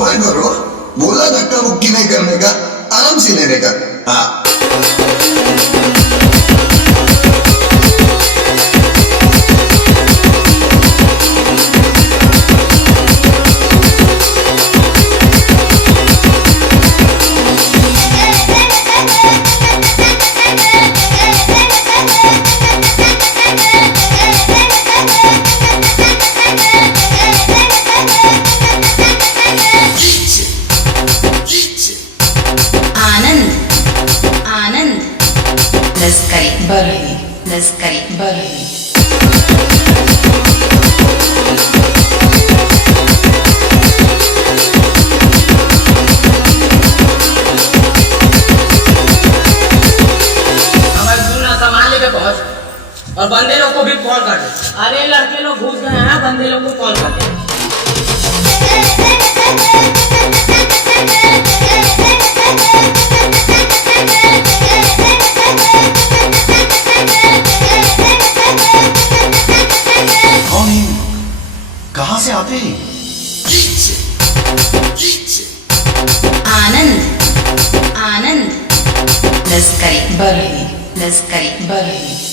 सबर करो, बोला धक्का मुक्की नहीं करने का, आराम से लेने का। हाँ लश्करी बरही, लश्करी बरही। हमारे दूल्हा संभाले के पहुंच और बंदे लोग को भी फोन कर दे। अरे लड़के लोग घुस गए हैं, बंदे लोग को फोन कर दे। कहाँ से आते हैं? आनंद, आनंद, लश्करी बरही, लश्करी बरही।